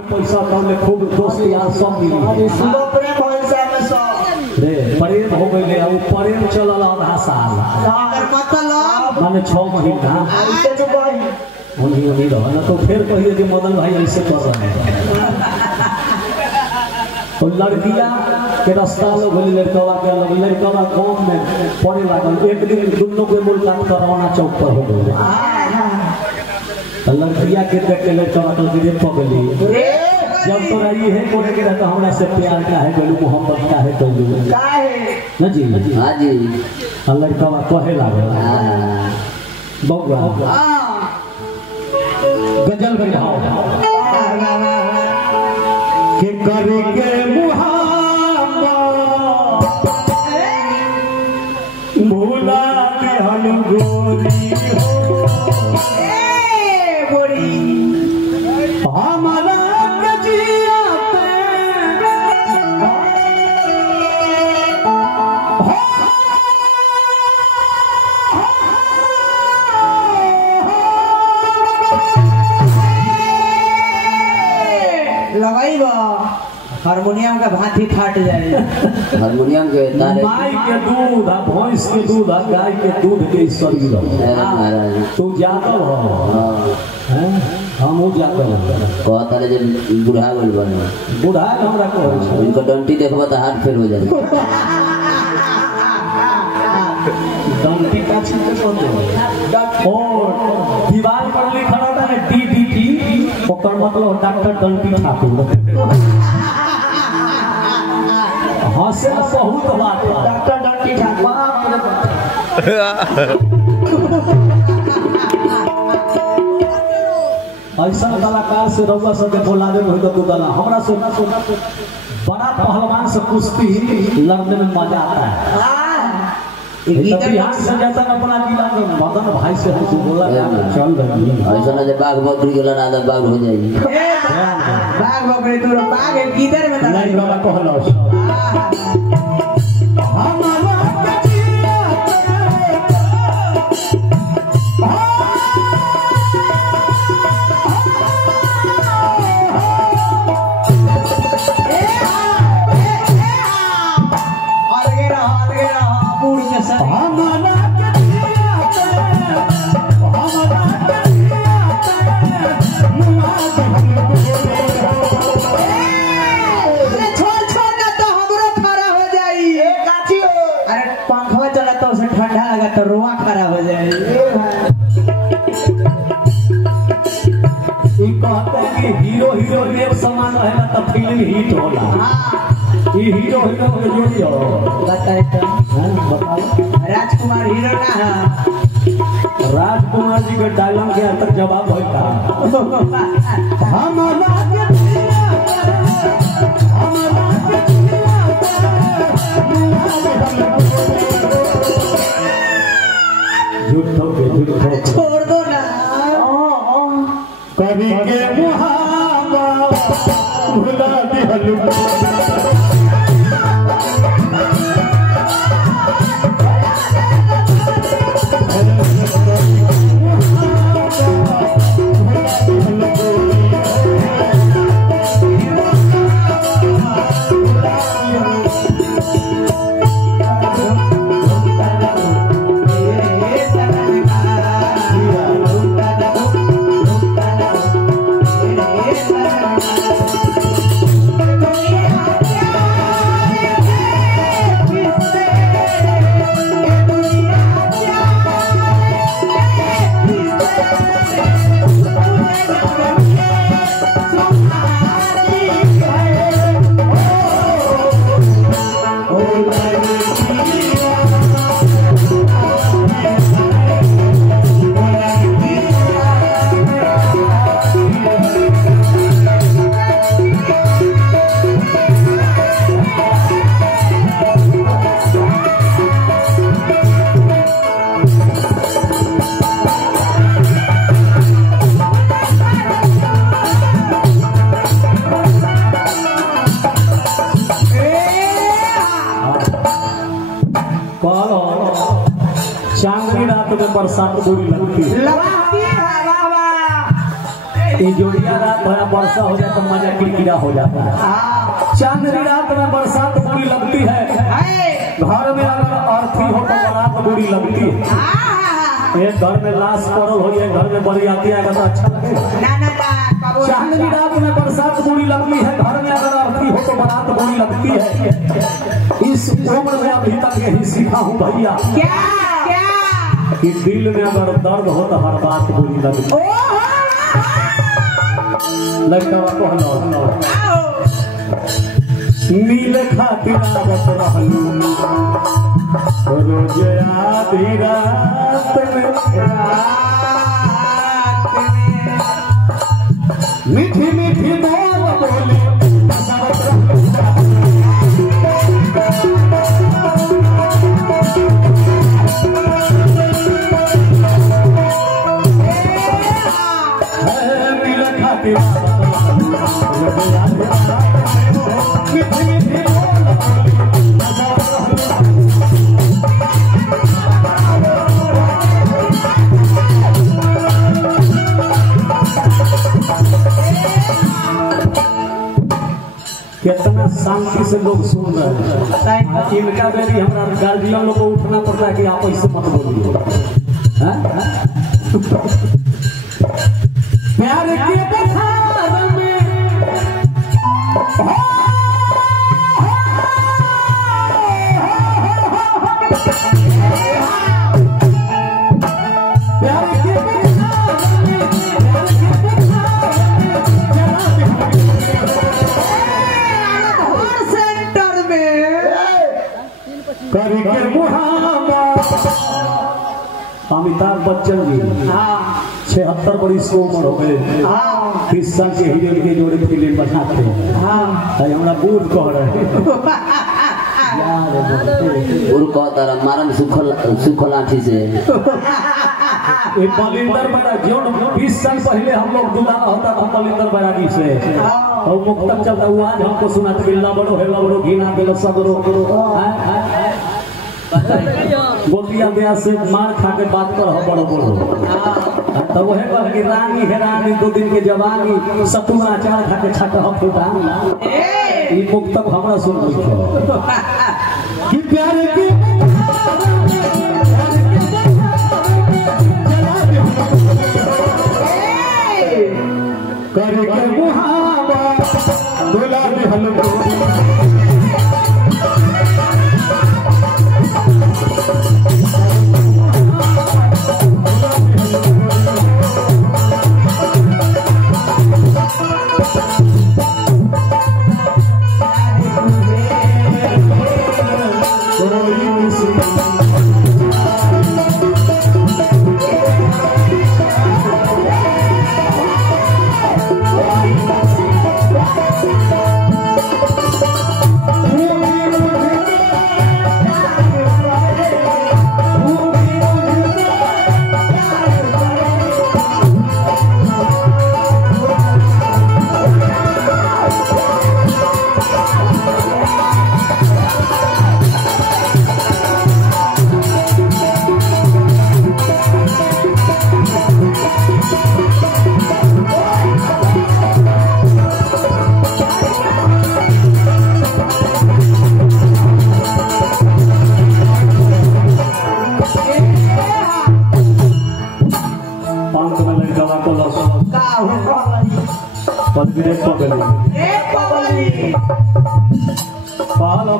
पैसा कौले खूब दोस्त यार सब मिली सुबह प्रेम होइसा में सब रे प्रेम हो गइले अब प्रेम चलल आधा साल अगर मतलब माने 6 महीना ऐसे तो भाई उन्हीं रहना तो फिर कहिए कि मदन भाई ऐसे कर रहे हैं तो लड़कियां के रास्ता लोग बोली लड़कवा के लोग लड़कवा गांव में पड़े लागल एक दिन दोनों के मुलाकात करवाना चौक पर हो गई तो लड़कियां के देख के लड़कवा तो गिरे पगली जब तो रही है कोने के रहता हमरा से प्यार का है गलू मोहब्बत का है गलू का है ना जी हां जी लड़कवा कहे लागल बउआ गजल बजाओ के करे के भूला के हम गोरी हो गोरी हमारा के जियाते लगाइबा हारमोनियम का भांति फाट जाए हारमोनियम के तारे माई के दूध भैंस के दूध गाय के दूध के शरीर महाराज तू जादव हो हां हम जादव कहता रे जे बुढ़ा बोल बने बुढ़ा हमरा कहै छै उनका डंटी देखबा त हाथ फेल हो जाए डंटी का छिटे सोते और दीवार पर लिखा रहता है डीडीटी ओकर मतलब डॉक्टर डंटी ठाकुर हंसे बहुत बात डॉक्टर डंटी ठाकुर बाप रे ऐसा कलाकार से रउआ सब के बोलावे होई तो गाना हमरा से बड़ा पहलवान से कुश्ती लड़ने में मजा आता है गीत बिहार से जाता अपना जिला में मदन भाई से हम बोला चल रही ऐसा ना जे बाघ बकरी के लड़ा द बाघ हो जाएगी बाघ बकरी तो बाघ है गीदर में नहीं बाबा कहलो हमारा कचिया हमारा ठंडा लगा तो रुआ खराब हो जाए कहते हैं कि हीरो हीरो एक समान रहेगा तब फिल्म हिट होला ये हीरो हीरो के जोड़ी हो बताए तो बताओ राजकुमार हीरो ना है राजकुमार जी के डायलॉग के अंतर जवाब होता हमारा छोड़ दो ना कभी के मुहाबा भुला दिहलु चांदनी रात में बरसात बुरी लगती है ये जोड़िया रात भरा वर्षा हो जाए तो मजा किरकिरा हो जाता है। चांदनी रात में बरसात बुरी लगती है, घर में अगर अर्थी हो तो बरात बुरी लगती है। एक घर में लाश पड़ल हो, एक घर में बरियाती आएगा तो अच्छा लगेगा। चांदनी रात में बरसात बुरी लगती है, घर में अगर अर्थी हो तो बरात बुरी लगती है। इस उम्र में अभी तक यही सीखा हूँ भैया कि दिल में अगर दर्द हो तो हर बात बुरी लगती है। लड़का कहलो नीले खातिर आवत रहलू रोज आधी रात में मीठी मीठी बोल बोली नीले खातिर कितना शांति से लोग सुन रहे हैं। इनका बेरी हमारा गार्जियन लोग को उठना पड़ता है कि आप ऐसे मत बोलिए। प्यार के बहार में प्यार के करके अमिताभ बच्चन जी 76 बरिस की उम्र हो गए, 30 साल के हीरोइन के जोड़े फिल्म बनाते हैं। हमारा बूढ़ कह रहे मारम सुखल लाठी से बलिंदर बैरागी 20 साल पहले हम लोग दुलारा होता था बलिंदर बैरागी से, और मुक्तक चलता हुआ आज हमको सुना था लबड़ो है लबड़ो घीना के सबरो बोतिया दिया से मार खा के बात कर बड़ो बड़ो तो वह कह कि रानी है रानी 2 दिन के जवानी सतुआ अचार खा के छट फुटा ये मुक्तक हमरा सुन कि प्यार के करके मुहावा दुला में हलको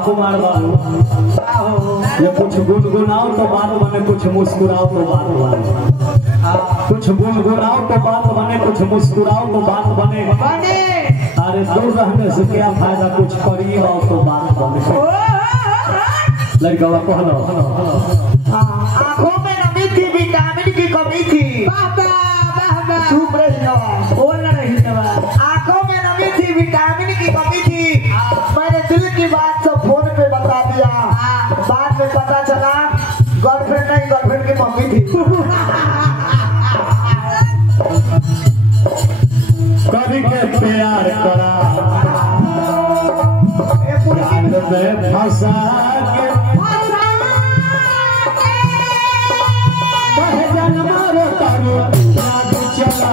कुमार बाबू ये कुछ गुनगुनाओ तो बात बने, कुछ मुस्कुराओ तो बात बने। कुछ गुनगुनाओ तो बात बने, कुछ मुस्कुराओ तो बात बने। अरे दूर रहने से क्या फायदा, कुछ करिए आओ तो बात बने। लड़का कहलो आँखों में नमी थी, विटामिन की कमी थी। चुप रही, बोल रही। आँखों में नमी थी, विटामिन की कमी थी। मैंने दिल की बात सब फोन पे बता दिया। बाद में पता चला गर्लफ्रेंड नहीं, गर्लफ्रेंड की मम्मी थी। कभी के प्यार करा में फंसा के कहे जन्म रो तारो याद चला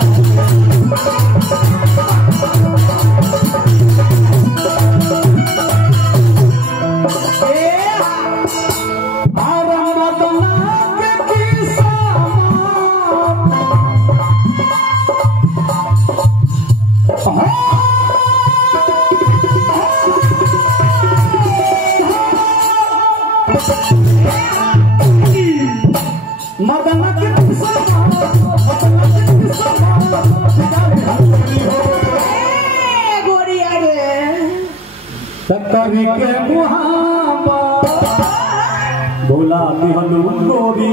करी के मुहाबत भोला दिहनु गोरी